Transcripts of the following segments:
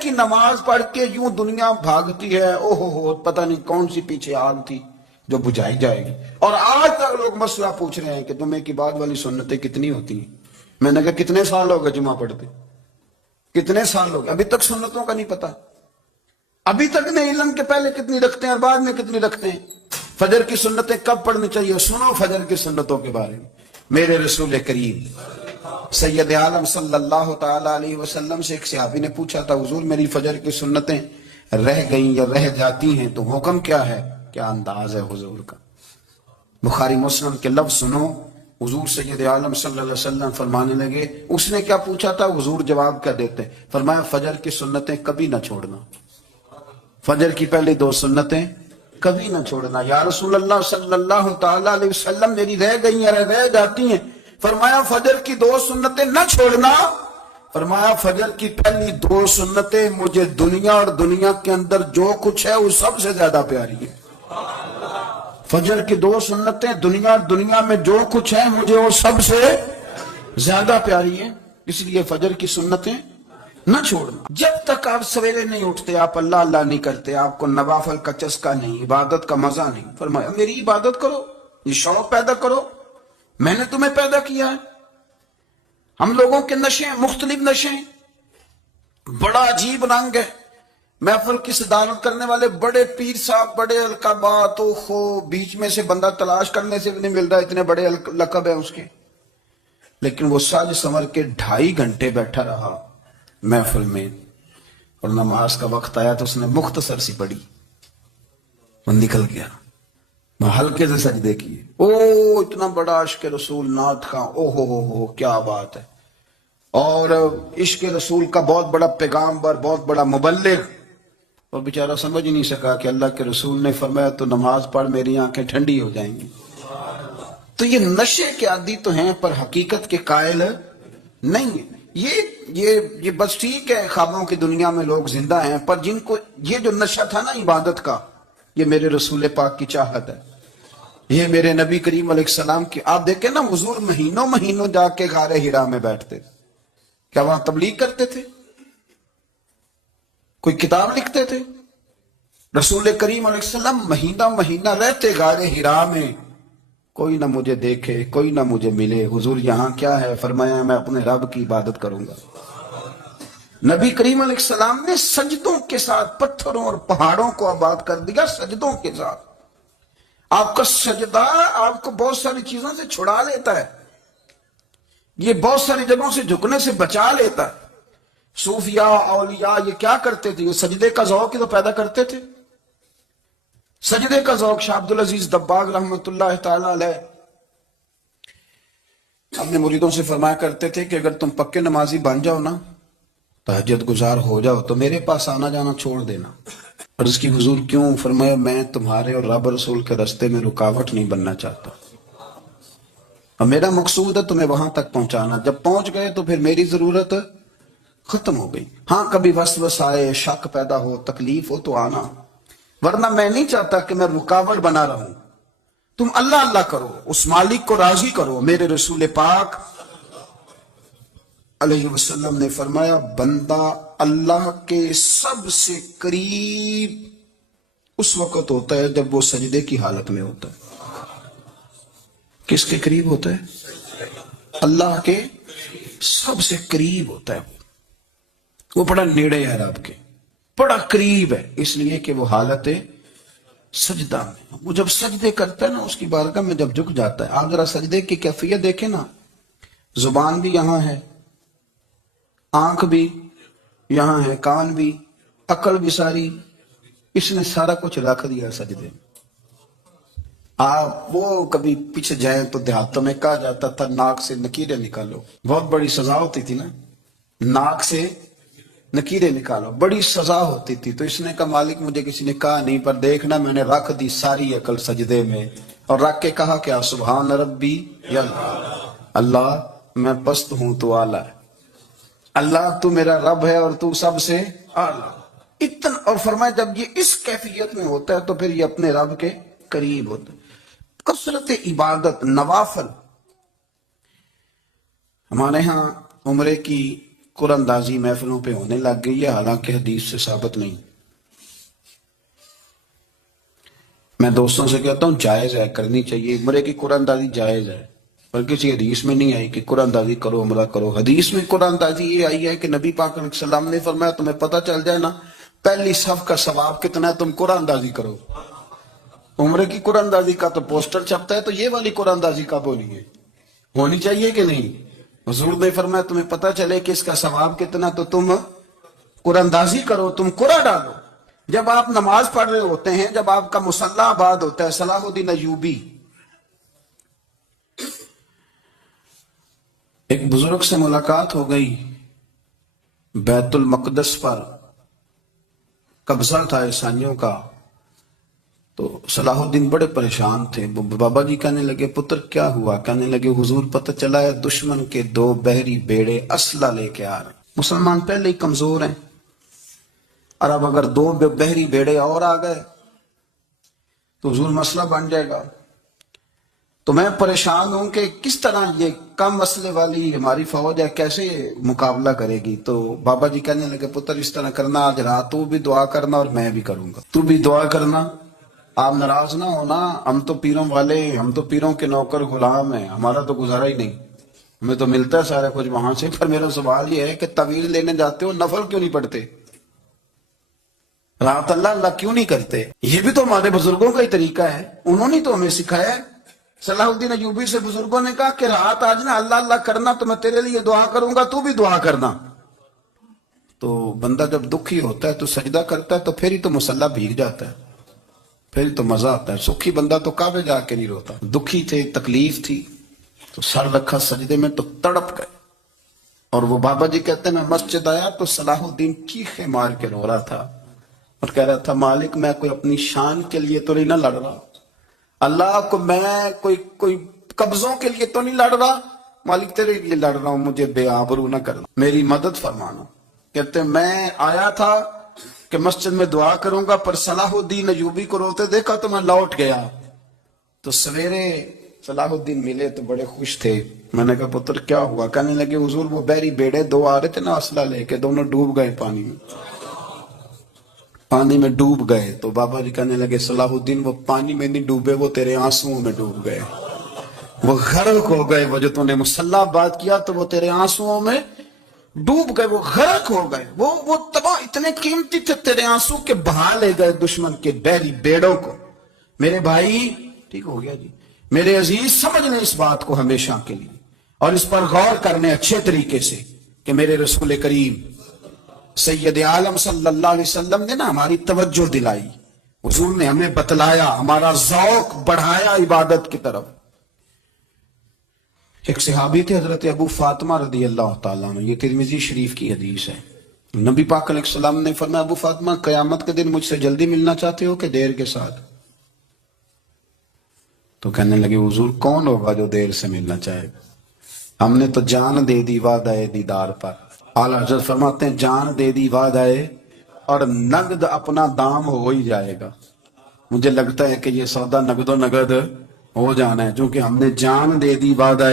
کی نماز پڑھ کے یوں دنیا بھاگتی ہے، اوہ ہو پتہ نہیں کون سی پیچھے آگ تھی جو بجھائی جائے گی۔ اور آج تک لوگ مسئلہ پوچھ رہے ہیں کہ جمعے کی بعد والی سنتیں کتنی ہوتی ہیں۔ میں نے کہا کتنے سال ہو گئے جمعہ پڑھتے، کتنے سال ہو گئے، ابھی تک سنتوں کا نہیں پتا، ابھی تک نہیں علم کے پہلے کتنی رکھتے ہیں اور بعد میں کتنی رکھتے ہیں۔ فجر کی سنتیں کب پڑھنی چاہیے؟ سنو فجر کی سنتوں کے بارے میں۔ میرے رسول کریم سید عالم صلی اللہ تعالی علیہ وسلم سے ایک صحابی نے پوچھا تھا، حضور میری فجر کی سنتیں رہ گئیں یا رہ جاتی ہیں تو حکم کیا ہے؟ کیا انداز ہے حضور کا؟ بخاری مسلم کے لفظ سنو، حضور سید عالم صلی اللہ علیہ وسلم فرمانے لگے، اس نے کیا پوچھا تھا، حضور جواب کیا دیتے؟ فرمایا فجر کی سنتیں کبھی نہ چھوڑنا، فجر کی پہلی 2 سنتیں کبھی نہ چھوڑنا۔ یا رسول اللہ صلی اللہ تعالی علیہ وسلم میری رہ گئی ہیں، رہ جاتی ہیں۔ فرمایا فجر کی 2 سنتیں نہ چھوڑنا، فرمایا فجر کی پہلی 2 سنتیں مجھے دنیا اور دنیا کے اندر جو کچھ ہے وہ سب سے زیادہ پیاری ہے۔ فجر کی 2 سنتیں دنیا اور دنیا میں جو کچھ ہے مجھے وہ سب سے زیادہ پیاری ہے، اس لیے فجر کی سنتیں نہ چھوڑنا۔ جب تک آپ سویرے نہیں اٹھتے، آپ اللہ اللہ نہیں کرتے، آپ کو نوافل کا چسکا نہیں، عبادت کا مزہ نہیں، فرمایا میری عبادت کرو، یہ شوق پیدا کرو، میں نے تمہیں پیدا کیا ہے۔ ہم لوگوں کے نشے ہیں، مختلف نشے ہیں، بڑا عجیب رنگ ہے۔ محفل کی صدارت کرنے والے بڑے پیر صاحب، بڑے القابات، بیچ میں سے بندہ تلاش کرنے سے بھی نہیں مل رہا، اتنے بڑے لقب ہیں اس کے، لیکن وہ سج سنور کے 2.5 گھنٹے بیٹھا رہا محفل میں، اور نماز کا وقت آیا تو اس نے مختصر سی پڑھی، وہ نکل گیا، میں ہلکے سے سجدے کیے۔ اتنا بڑا عشق رسول نعت خواں، ہو کیا بات ہے، اور عشق رسول کا بہت بڑا پیغامبر، بہت بڑا مبلغ، اور بیچارہ سمجھ ہی نہیں سکا کہ اللہ کے رسول نے فرمایا تو نماز پڑھ میری آنکھیں ٹھنڈی ہو جائیں گی۔ تو یہ نشے کے عادی تو ہیں پر حقیقت کے قائل نہیں ہیں۔ یہ بس ٹھیک ہے خوابوں کی دنیا میں لوگ زندہ ہیں، پر جن کو یہ جو نشہ تھا نا عبادت کا، یہ میرے رسول پاک کی چاہت ہے، یہ میرے نبی کریم علیہ السلام کی۔ آپ دیکھیں نا حضور مہینوں جا کے غار ہرا میں بیٹھتے، کیا وہاں تبلیغ کرتے تھے؟ کوئی کتاب لکھتے تھے؟ رسول کریم علیہ السلام مہینہ رہتے غار ہرا میں، کوئی نہ مجھے دیکھے، کوئی نہ مجھے ملے، حضور یہاں کیا ہے؟ فرمایا میں اپنے رب کی عبادت کروں گا۔ نبی کریم علیہ السلام نے سجدوں کے ساتھ پتھروں اور پہاڑوں کو آباد کر دیا، سجدوں کے ساتھ۔ آپ کا سجدہ آپ کو بہت ساری چیزوں سے چھڑا لیتا ہے، یہ بہت ساری جگہوں سے جھکنے سے بچا لیتا ہے۔ صوفیاء اولیاء یہ کیا کرتے تھے؟ یہ سجدے کا ذوق ہی تو پیدا کرتے تھے، سجدے کا ذوق۔ شاہ عبدالعزیز دباغ رحمت اللہ تعالی علیہ اپنے مریدوں سے فرمایا کرتے تھے کہ اگر تم پکے نمازی بن جاؤ نا، تہجد گزار ہو جاؤ، تو میرے پاس آنا جانا چھوڑ دینا۔ اور اس کی حضور کیوں؟ فرمایا میں تمہارے اور رب رسول کے راستے میں رکاوٹ نہیں بننا چاہتا، اور میرا مقصود ہے تمہیں وہاں تک پہنچانا، جب پہنچ گئے تو پھر میری ضرورت ختم ہو گئی۔ ہاں کبھی وسوسہ آئے، شک پیدا ہو، تکلیف ہو تو آنا، ورنہ میں نہیں چاہتا کہ میں رکاوٹ بنا رہوں۔ تم اللہ اللہ کرو، اس مالک کو راضی کرو۔ میرے رسول پاک علیہ وسلم نے فرمایا بندہ اللہ کے سب سے قریب اس وقت ہوتا ہے جب وہ سجدے کی حالت میں ہوتا ہے۔ کس کے قریب ہوتا ہے؟ اللہ کے سب سے قریب ہوتا ہے، وہ بڑا نیڑے ہے رب کے، بڑا قریب ہے، اس لیے کہ وہ حالت سجدہ میں، وہ جب سجدے کرتا ہے نا اس کی بارگاہ میں جب جھک جاتا ہے۔ آپ ذرا سجدے کی کیفیت دیکھیں نا، زبان بھی یہاں ہے، آنکھ بھی یہاں ہے، کان بھی، عقل بھی ساری، اس نے سارا کچھ رکھ دیا سجدے میں۔ آپ وہ کبھی پیچھے جائیں تو دیہاتوں میں کہا جاتا تھا ناک سے نکیریں نکالو، بہت بڑی سزا ہوتی تھی نا، ناک سے نکیریں نکالو، بڑی سزا ہوتی تھی۔ تو اس نے کہا مالک مجھے کسی نے کہا نہیں، پر دیکھنا میں نے رکھ دی ساری عقل سجدے میں، اور رکھ کے کہا کیا؟ سبحان ربی یا اللہ میں پست ہوں تو اعلیٰ ہے، اللہ تو میرا رب ہے اور تو سب سے اعلیٰ اتنا۔ اور فرمایا جب یہ اس کیفیت میں ہوتا ہے تو پھر یہ اپنے رب کے قریب ہوتا ہے۔ کثرت عبادت، نوافل۔ ہمارے ہاں عمرے کی قرآن اندازی محفلوں پہ ہونے لگ گئی ہے، حالانکہ حدیث سے ثابت نہیں۔ میں دوستوں سے کہتا ہوں جائز ہے، کرنی چاہیے، عمرے کی قرآن اندازی جائز ہے، پر کسی حدیث میں نہیں آئی کہ قرآن اندازی کرو عمرہ کرو۔ حدیث میں قرآن اندازی یہ آئی ہے کہ نبی پاک علیہ السلام نے فرمایا تمہیں پتہ چل جائے نا پہلی صف کا ثواب کتنا ہے، تم قرآن اندازی کرو۔ عمرے کی قرآن اندازی کا تو پوسٹر چھپتا ہے، تو یہ والی قرآن اندازی کب ہونی ہے؟ ہونی چاہیے کہ نہیں؟ حضور نے فرمایا تمہیں پتہ چلے کہ اس کا ثواب کتنا تو تم قرآن اندازی کرو، تم قرآن ڈالو۔ جب آپ نماز پڑھ رہے ہوتے ہیں، جب آپ کا مصلی آباد ہوتا ہے، صلاح الدین ایوبی ایک بزرگ سے ملاقات ہو گئی، بیت المقدس پر قبضہ تھا عیسائیوں کا، تو صلاح الدین بڑے پریشان تھے۔ بابا جی کہنے لگے پتر کیا ہوا؟ کہنے لگے حضور پتہ چلا ہے دشمن کے 2 بحری بیڑے اسلحہ لے کے آ رہے ہیں، مسلمان پہلے ہی کمزور ہیں، اور اب اگر 2 بحری بیڑے اور آ گئے تو حضور مسئلہ بن جائے گا۔ تو میں پریشان ہوں کہ کس طرح یہ کم مسئلے والی ہماری فوج ہے کیسے مقابلہ کرے گی۔ تو بابا جی کہنے لگے پتر اس طرح کرنا، آج رات تو بھی دعا کرنا اور میں بھی کروں گا، تو بھی دعا کرنا، آپ ناراض نہ ہونا، ہم تو پیروں والے، ہم تو پیروں کے نوکر غلام ہیں، ہمارا تو گزارا ہی نہیں، ہمیں تو ملتا ہے سارا کچھ وہاں سے۔ پر میرا سوال یہ ہے کہ تعویذ لینے جاتے ہو نفل کیوں نہیں پڑھتے؟ رات اللہ اللہ کیوں نہیں کرتے؟ یہ بھی تو ہمارے بزرگوں کا ہی طریقہ ہے، انہوں نے تو ہمیں سکھایا ہے۔ صلاح الدین ایوبی سے بزرگوں نے کہا کہ رات آج نا اللہ اللہ کرنا، تو میں تیرے لیے دعا کروں گا، تو بھی دعا کرنا۔ تو بندہ جب دکھی ہوتا ہے تو سجدہ کرتا ہے، تو پھر ہی تو مصلی بھیگ جاتا ہے، پھر ہی تو مزہ آتا ہے۔ سکھی بندہ تو کعبے جا کے نہیں روتا، دکھی تھے، تکلیف تھی، تو سر رکھا سجدے میں تو تڑپ گئے۔ اور وہ بابا جی کہتے ہیں میں مسجد آیا تو صلاح الدین چیخے مار کے رو رہا تھا اور کہہ رہا تھا مالک میں کوئی اپنی شان کے لیے تو نہیں نہ لڑ رہا، اللہ کو میں کوئی قبضوں کے لیے تو نہیں لڑ رہا، مالک تیرے لیے لڑ رہا ہوں، مجھے بے آبرو نہ کرنا، میری مدد فرمانا۔ کہتے ہیں میں آیا تھا کہ مسجد میں دعا کروں گا، پر صلاح الدین ایوبی کو روتے دیکھا تو میں لوٹ گیا۔ تو سویرے صلاح الدین ملے تو بڑے خوش تھے، میں نے کہا پتر کیا ہوا؟ کہنے لگے حضور وہ بحری بیڑے 2 آ رہے تھے نا اسلحہ لے کے، دونوں ڈوب گئے پانی میں، پانی میں ڈوب گئے۔ تو بابا جی کہنے لگے صلاح الدین وہ پانی میں نہیں ڈوبے، وہ تیرے آنسوؤں میں ڈوب گئے، وہ غرق ہو گئے، وہ جو تو نے مصلی بات کیا تو وہ تیرے آنسوؤں میں ڈوب گئے، وہ غرق ہو گئے، وہ تباہ، اتنے قیمتی تھے تیرے آنسو کہ بہا لے گئے دشمن کے بحری بیڑوں کو۔ میرے بھائی ٹھیک ہو گیا جی، میرے عزیز سمجھ لیں اس بات کو ہمیشہ کے لیے، اور اس پر غور کرنے اچھے طریقے سے کہ میرے رسول کریم سید عالم صلی اللہ علیہ وسلم نے نا ہماری توجہ دلائی، حضور نے ہمیں بتلایا، ہمارا ذوق بڑھایا عبادت کی طرف۔ ایک صحابی تھے حضرت ابو فاطمہ رضی اللہ تعالیٰ عنہ، یہ ترمذی شریف کی حدیث ہے۔ نبی پاک علیہ السلام نے فرمایا ابو فاطمہ قیامت کے دن مجھ سے جلدی ملنا چاہتے ہو کہ دیر کے ساتھ؟ تو کہنے لگے حضور کون ہوگا جو دیر سے ملنا چاہے، ہم نے تو جان دے دی وعدہ دیدار پر۔ اعلیٰ حضرت فرماتے ہیں جان دے دی وعدہ اور نقد اپنا دام ہو ہی جائے گا۔ مجھے لگتا ہے کہ یہ سودا نقد و نقد ہو جانا ہے، چونکہ ہم نے جان دے دی وعدہ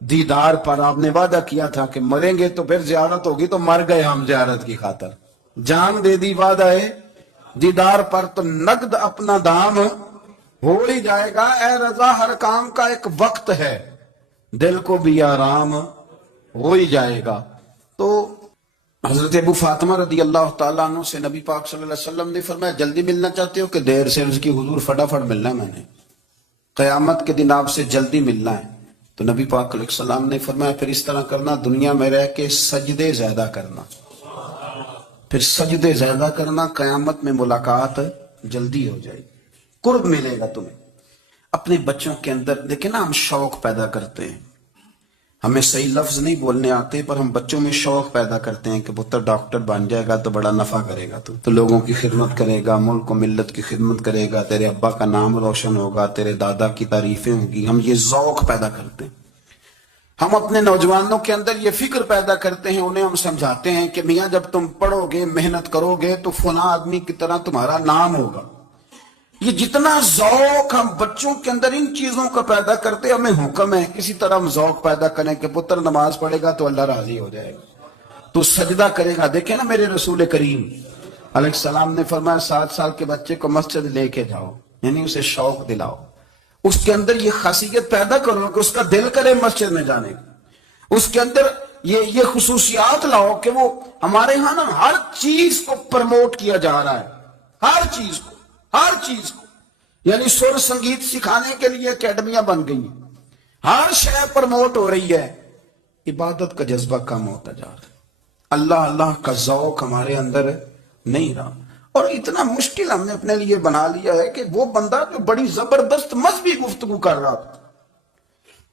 دیدار پر۔ آپ نے وعدہ کیا تھا کہ مریں گے تو پھر زیارت ہوگی، تو مر گئے ہم زیارت کی خاطر۔ جان دے دی وعدہ دیدار پر، تو نقد اپنا دام ہو ہی جائے گا۔ اے رضا ہر کام کا ایک وقت ہے، دل کو بھی آرام ہو ہی جائے گا۔ تو حضرت ابو فاطمہ رضی اللہ تعالیٰ عنہ سے نبی پاک صلی اللہ علیہ وسلم نے فرمایا جلدی ملنا چاہتے ہو کہ دیر سے؟ اس کی حضور فٹافٹ ملنا ہے، میں نے قیامت کے دن آپ سے جلدی ملنا ہے۔ تو نبی پاک علیہ السلام نے فرمایا پھر اس طرح کرنا، دنیا میں رہ کے سجدے زیادہ کرنا، پھر سجدے زیادہ کرنا، قیامت میں ملاقات جلدی ہو جائے گی، قرب ملے گا تمہیں۔ اپنے بچوں کے اندر دیکھیں نا، ہم شوق پیدا کرتے ہیں، ہمیں صحیح لفظ نہیں بولنے آتے، پر ہم بچوں میں شوق پیدا کرتے ہیں کہ پتر ڈاکٹر بن جائے گا تو بڑا نفع کرے گا، تو لوگوں کی خدمت کرے گا، ملک و ملت کی خدمت کرے گا، تیرے ابا کا نام روشن ہوگا، تیرے دادا کی تعریفیں ہوں گی۔ ہم یہ ذوق پیدا کرتے ہیں، ہم اپنے نوجوانوں کے اندر یہ فکر پیدا کرتے ہیں، انہیں ہم سمجھاتے ہیں کہ میاں جب تم پڑھو گے، محنت کرو گے تو فلاں آدمی کی طرح تمہارا نام ہوگا۔ یہ جتنا ذوق ہم بچوں کے اندر ان چیزوں کا پیدا کرتے، ہمیں حکم ہے کسی طرح ہم ذوق پیدا کریں کہ پتر نماز پڑھے گا تو اللہ راضی ہو جائے گا، تو سجدہ کرے گا. دیکھیں نا میرے رسول کریم علیہ السلام نے فرمایا 7 سال کے بچے کو مسجد لے کے جاؤ، یعنی اسے شوق دلاؤ، اس کے اندر یہ خاصیت پیدا کرو کہ اس کا دل کرے مسجد میں جانے کا، اس کے اندر یہ خصوصیات لاؤ کہ وہ ہمارے ہاں نا ہر چیز کو پرموٹ کیا جا رہا ہے، ہر چیز کو یعنی سر سنگیت سکھانے کے لیے اکیڈمیاں بن گئی ہیں، ہر شے پرموٹ ہو رہی ہے. عبادت کا جذبہ کم ہوتا جا رہا ہے، اللہ کا ذوق ہمارے اندر نہیں رہا. اور اتنا مشکل ہم نے اپنے لیے بنا لیا ہے کہ وہ بندہ جو بڑی زبردست مذہبی گفتگو کر رہا تھا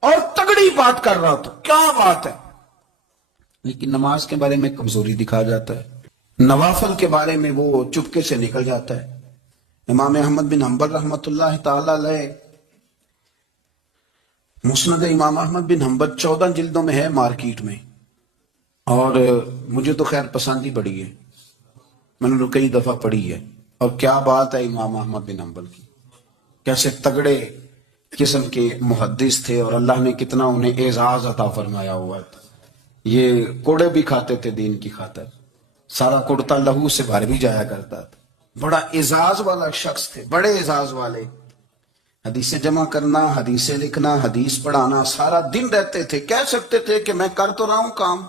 اور تگڑی بات کر رہا تھا، کیا بات ہے، لیکن نماز کے بارے میں کمزوری دکھا جاتا ہے، نوافل کے بارے میں وہ چپکے سے نکل جاتا ہے. امام احمد بن حنبل رحمۃ اللہ تعالی علیہ، مسند امام احمد بن حنبل 14 جلدوں میں ہے مارکیٹ میں، اور مجھے تو خیر پسند ہی بڑی ہے، میں نے کئی دفعہ پڑھی ہے. اور کیا بات ہے امام احمد بن حنبل کی، کیسے تگڑے قسم کے محدث تھے اور اللہ نے کتنا انہیں اعزاز عطا فرمایا ہوا تھا. یہ کوڑے بھی کھاتے تھے دین کی خاطر، سارا کڑتا لہو سے بھر بھی جایا کرتا تھا. بڑا اعزاز والا شخص تھے، بڑے اعزاز والے. حدیثیں جمع کرنا، حدیثیں لکھنا، حدیث پڑھانا، سارا دن رہتے تھے. کہہ سکتے تھے کہ میں کر تو رہا ہوں کام،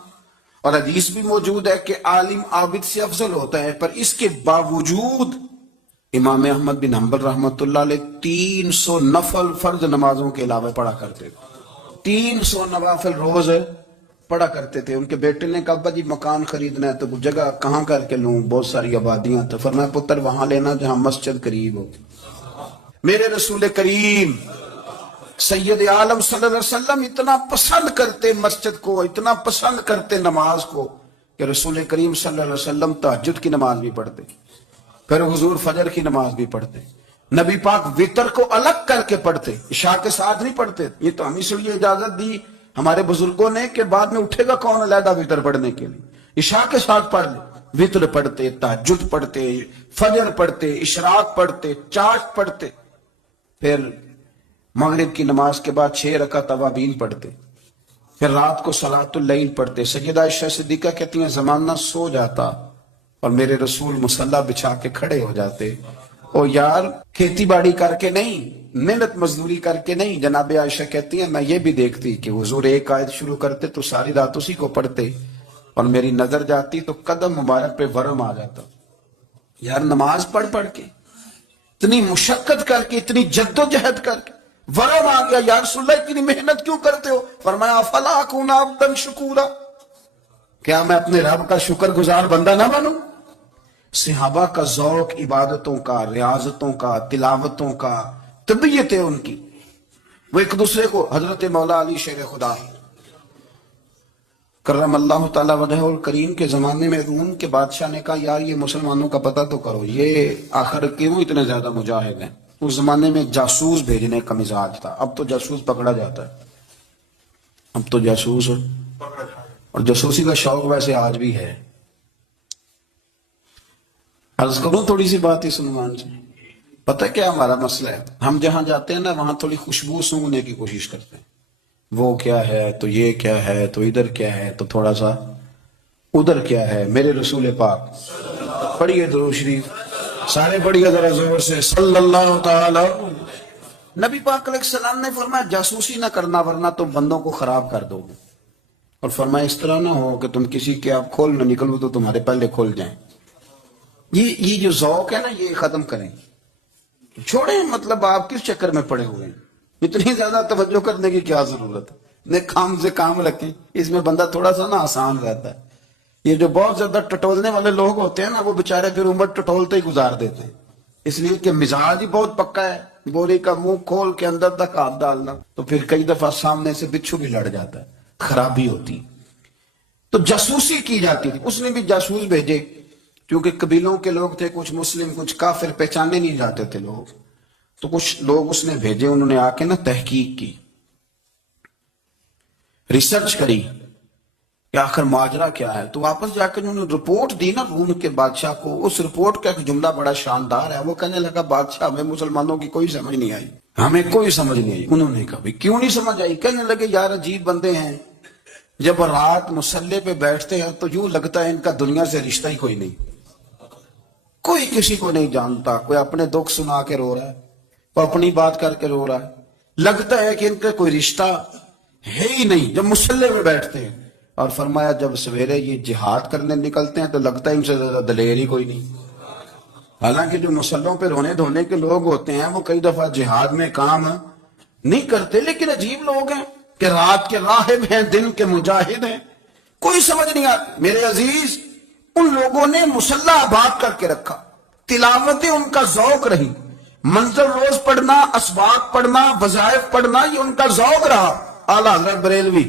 اور حدیث بھی موجود ہے کہ عالم عابد سے افضل ہوتا ہے، پر اس کے باوجود امام احمد بن حنبل رحمۃ اللہ علیہ 300 نفل فرض نمازوں کے علاوہ پڑھا کرتے تھے. 300 نوافل روز پڑھا کرتے تھے. ان کے بیٹے نے کہا ابا جی مکان خریدنا ہے تو جگہ کہاں کر کے لوں، بہت ساری آبادیاں. تو فرمایا پتر وہاں لینا جہاں مسجد قریب ہو. میرے رسول کریم سید عالم صلی اللہ علیہ وسلم اتنا پسند کرتے مسجد کو، اتنا پسند کرتے نماز کو، کہ رسول کریم صلی اللہ علیہ وسلم تہجد کی نماز بھی پڑھتے، پھر حضور فجر کی نماز بھی پڑھتے. نبی پاک وتر کو الگ کر کے پڑھتے، عشاء کے ساتھ نہیں پڑھتے. یہ تو ہم اس لیے اجازت دی ہمارے بزرگوں نے کہ بعد میں اٹھے گا کون علیحدہ وتر پڑھنے کے لیے، عشاء کے ساتھ پڑھ لے. وتر پڑھتے، تہجد پڑھتے، فجر پڑھتے، اشراق پڑھتے، چاشت پڑھتے، پھر مغرب کی نماز کے بعد 6 رکعت اوابین پڑھتے، پھر رات کو صلاۃ اللیل پڑھتے. سیدہ عائشہ صدیقہ کہتی ہیں زمانہ سو جاتا اور میرے رسول مصلی بچھا کے کھڑے ہو جاتے. او یار کھیتی باڑی کر کے نہیں، محنت مزدوری کر کے نہیں. جناب عائشہ کہتی ہیں میں یہ بھی دیکھتی کہ حضور ایک آیت شروع کرتے تو ساری رات اسی کو پڑھتے، اور میری نظر جاتی تو قدم مبارک پہ ورم آ جاتا. یار نماز پڑھ کے اتنی مشقت کر کے، اتنی جد و جہد کر کے ورم آ گیا، یا رسول اللہ اتنی محنت کیوں کرتے ہو؟ فرمایا افلا اکون عبدا شکورا، کیا میں اپنے رب کا شکر گزار بندہ نہ بنوں؟ صحابہ کا ذوق عبادتوں کا، ریاضتوں کا، تلاوتوں کا، طبیعت ہے ان کی. وہ ایک دوسرے کو، حضرت مولا علی شیر خدا کرم اللہ تعالی وجہہ الکریم کے زمانے میں روم کے بادشاہ نے کہا یار یہ مسلمانوں کا پتہ تو کرو، یہ آخر کیوں اتنے زیادہ مجاہد ہیں. اس زمانے میں جاسوس بھیجنے کا مزاج تھا، اب تو جاسوس پکڑا جاتا ہے، اب تو جاسوس، اور جاسوسی کا شوق ویسے آج بھی ہے. عرض کروں تھوڑی سی بات اس عنوان سے. پتہ کیا ہمارا مسئلہ ہے، ہم جہاں جاتے ہیں نا وہاں تھوڑی خوشبو سونگنے کی کوشش کرتے ہیں. وہ کیا ہے تو یہ کیا ہے تو ادھر کیا ہے تو تھوڑا سا ادھر کیا ہے. میرے رسول پاک پڑھیے درود شریف، سارے پڑھیے ذرا زور سے صلی اللہ تعالی. نبی پاک علیہ السلام نے فرمایا جاسوسی نہ کرنا ورنہ تم بندوں کو خراب کر دو گے، اور فرمایا اس طرح نہ ہو کہ تم کسی کے آپ کھول نہ نکلو تو تمہارے پہلے کھول جائیں. یہ جو ذوق ہے نا یہ ختم کریں، چھوڑیں. مطلب آپ کس چکر میں پڑے ہوئے ہیں، اتنی زیادہ توجہ کرنے کی کیا ضرورت ہے. نیک کام سے کام رکھیں، اس میں بندہ تھوڑا سا نا آسان رہتا ہے. یہ جو بہت زیادہ ٹٹولنے والے لوگ ہوتے ہیں نا وہ بےچارے پھر عمر ٹٹولتے ہی گزار دیتے ہیں، اس لیے کہ مزاج ہی بہت پکا ہے. بوری کا منہ کھول کے اندر تک ہاتھ ڈالنا تو پھر کئی دفعہ سامنے سے بچھو بھی لڑ جاتا ہے، خرابی ہوتی. تو جاسوسی کی جاتی تھی. اس نے بھی جاسوس بھیجے کیونکہ قبیلوں کے لوگ تھے، کچھ مسلم کچھ کافر، پہچانے نہیں جاتے تھے لوگ. تو کچھ لوگ اس نے بھیجے، انہوں نے آ کے نا تحقیق کی، ریسرچ کری کہ آخر ماجرا کیا ہے. تو واپس جا کے انہوں نے رپورٹ دی نا روم کے بادشاہ کو. اس رپورٹ کا ایک جملہ بڑا شاندار ہے. وہ کہنے لگا بادشاہ ہمیں مسلمانوں کی کوئی سمجھ نہیں آئی، ہمیں کوئی سمجھ نہیں آئی. انہوں نے کہا کیوں نہیں سمجھ آئی؟ کہنے لگے یار عجیب بندے ہیں، جب رات مصلے پہ بیٹھتے ہیں تو یوں لگتا ہے ان کا دنیا سے رشتہ ہی کوئی نہیں، کوئی کسی کو نہیں جانتا، کوئی اپنے دکھ سنا کے رو رہا ہے، کوئی اپنی بات کر کے رو رہا ہے، لگتا ہے کہ ان کا کوئی رشتہ ہے ہی نہیں جب مصلے پہ بیٹھتے ہیں۔ اور فرمایا جب سویرے یہ جہاد کرنے نکلتے ہیں تو لگتا ہے ان سے زیادہ دلیر ہی کوئی نہیں۔ حالانکہ جو مسلوں پہ رونے دھونے کے لوگ ہوتے ہیں وہ کئی دفعہ جہاد میں کام نہیں کرتے، لیکن عجیب لوگ ہیں کہ رات کے راہب ہیں، دن کے مجاہد ہیں، کوئی سمجھ نہیں آتی۔ میرے عزیز، ان لوگوں نے مسلح آباد کر کے رکھا، تلاوتیں ان کا ذوق رہی، منظر روز پڑھنا، اسباق پڑھنا، وظائف پڑھنا، یہ ان کا ذوق رہا۔ اعلیٰ حضرت بریلوی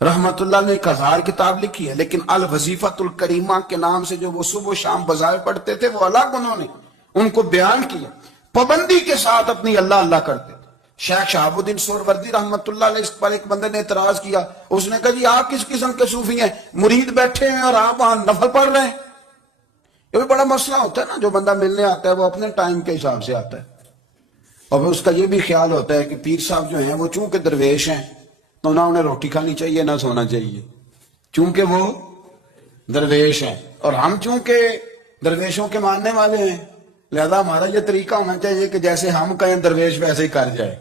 رحمت اللہ نے ایک 1000 کتاب لکھی ہے، لیکن الوظیفۃ الکریمہ کے نام سے جو وہ صبح و شام وظائف پڑھتے تھے وہ الگ انہوں نے ان کو بیان کیا، پابندی کے ساتھ اپنی اللہ اللہ کرتے تھے۔ شیخ شہاب الدین سہروردی رحمت اللہ علیہ، اس پر ایک بندے نے اعتراض کیا، اس نے کہا جی آپ کس قسم کے صوفی ہیں، مرید بیٹھے ہیں اور آپ وہاں نفل پڑھ رہے ہیں؟ یہ بھی بڑا مسئلہ ہوتا ہے نا، جو بندہ ملنے آتا ہے وہ اپنے ٹائم کے حساب سے آتا ہے، اور پھر اس کا یہ بھی خیال ہوتا ہے کہ پیر صاحب جو ہیں وہ چونکہ درویش ہیں تو نہ انہیں روٹی کھانی چاہیے نہ سونا چاہیے، چونکہ وہ درویش ہیں، اور ہم چونکہ درویشوں کے ماننے والے ہیں، لہذا ہمارا یہ طریقہ ہونا چاہیے کہ جیسے ہم کہیں درویش ویسے ہی کر جائے۔